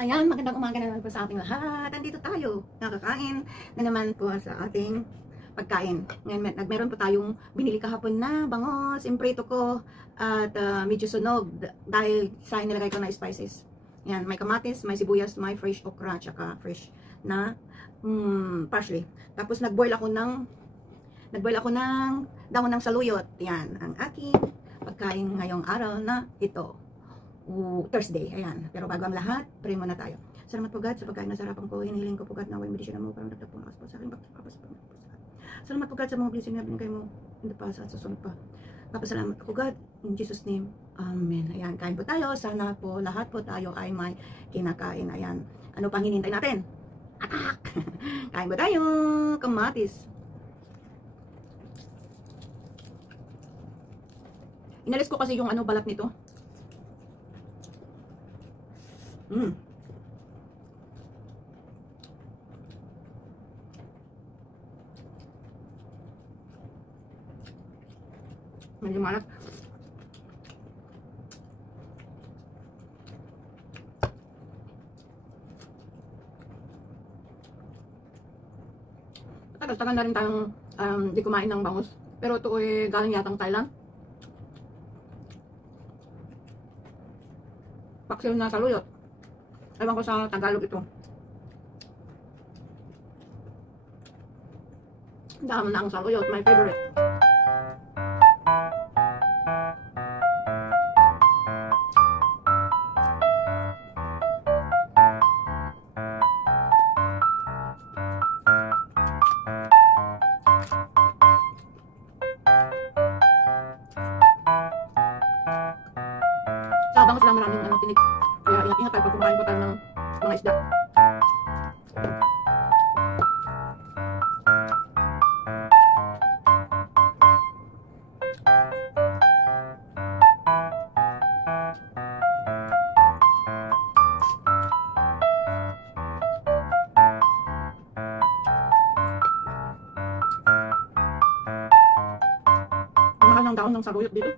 Ayan, magandang umaga na naman po sa ating lahat. Andito tayo, nakakain na naman po sa ating pagkain. Ngayon, meron po tayong binili kahapon na bangos, imprito ko, at medyo sunog dahil sa inilagay ko na spices. Yan, may kamatis, may sibuyas, may fresh okra, tsaka fresh na parsley. Tapos nagboil ako ng dahon ng saluyot. Yan, ang aking pagkain ngayong araw na ito. Thursday, ayan. Pero bago ang lahat, pray muna tayo. Salamat po God sa pagkain na sarapan ko. Hinihiling ko po God na way medisyon mo para magdagdag po ng po sa aking pagpapasapan. Salamat po God sa mga blessing na binigay mo in the past at sa sunod pa. Papasalamat ako God in Jesus name. Amen. Ayan, kain po tayo. Sana po lahat po tayo ay may kinakain. Ayan. Ano pang hinintay natin? Atak! Kain po tayo. Kamatis. Inalis ko kasi yung balat nito. Medyo malat. Tagal-tagal na rin tayong di kumain ng bangus. Pero ito ay galing yatang Thailand. Paksil na saluyot. Ewan ko sa Tagalog ito. Dahon na ang saluyot, my favorite. Sa bangus lang maraming tinik. Kaya ingat-ingat tayo pag kumakain po tayo ng mga isda. Ang mahal ng dahon ng saluyot dito.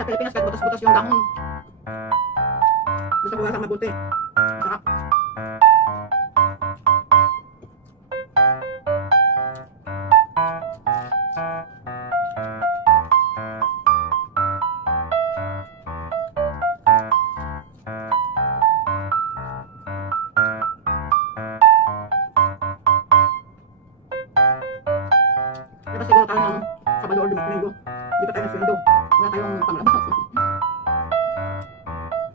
Sa Pilipinas kahit butas-butas yung dahon. Basta buwasan mabuti. Sarap. Dapat siguro tayo ng Sabado or Domingo. Di pa tayo na sweldo. Wala tayong panglabas.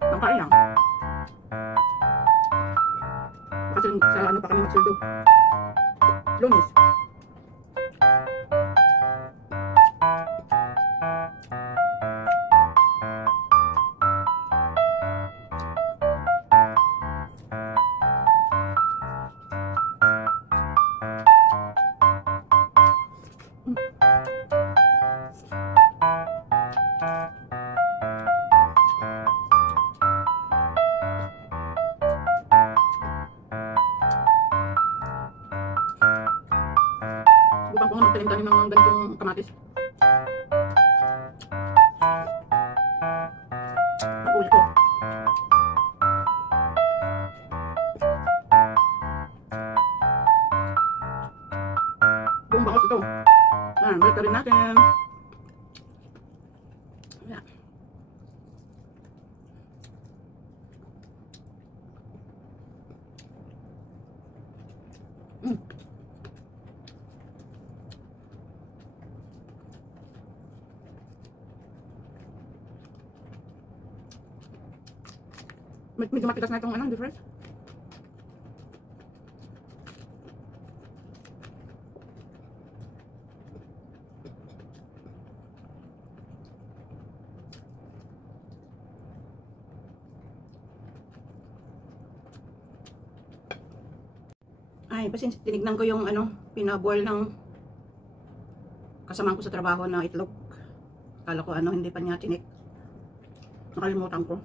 Pangkain lang. Kasi sa pa kami magsweldo. Lunes. Subukan ko nga magtanim-tanim ng mga ganitong kamatis. Nakulit ko. Buong bangos ito. Ayan, balik rin natin. Ayan. Medyo matigas na itong difference. Ay, pasin tinignan ko yung pinaboil ng kasamahan ko sa trabaho na itlog. Kala ko hindi pa niya tinik. Nakalimutan ko.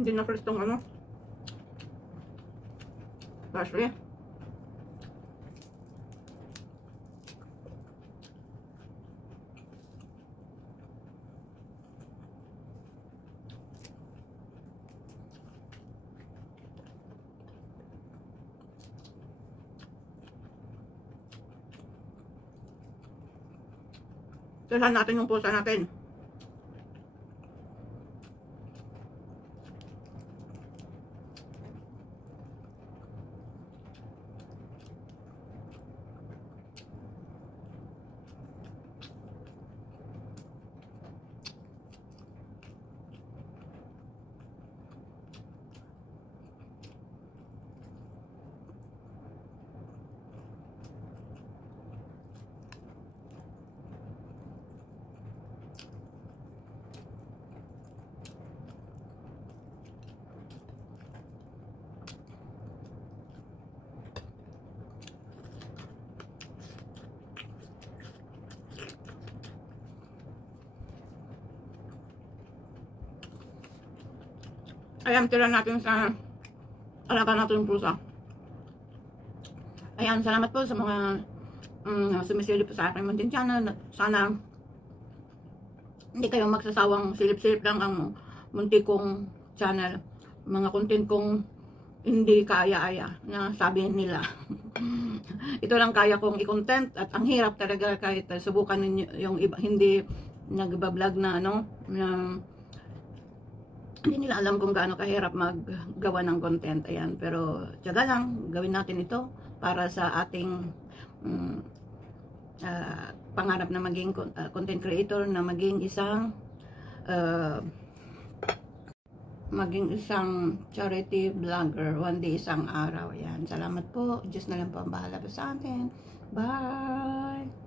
Hindi na fresh tong ano. Parsley. Tirahan natin yung pusa natin. Ayan, tira natin sa alaga natin yung pusa. Ayan, salamat po sa mga sumisilip po sa aking munting channel. Sana hindi kayo magsasawang silip-silip lang ang munti kong channel. Mga content kong hindi kaya-aya na sabi nila. Ito lang kaya kong i-content at ang hirap talaga kahit subukan ninyo yung iba, hindi nagbablog na ano, na hindi nila alam kung gaano kahirap maggawa ng content. Ayan, pero tiyaga lang, gawin natin ito para sa ating pangarap na maging content creator, na maging isang charity vlogger one day, isang araw. Ayan, salamat po. Diyos na lang po ang bahala po sa atin. Bye!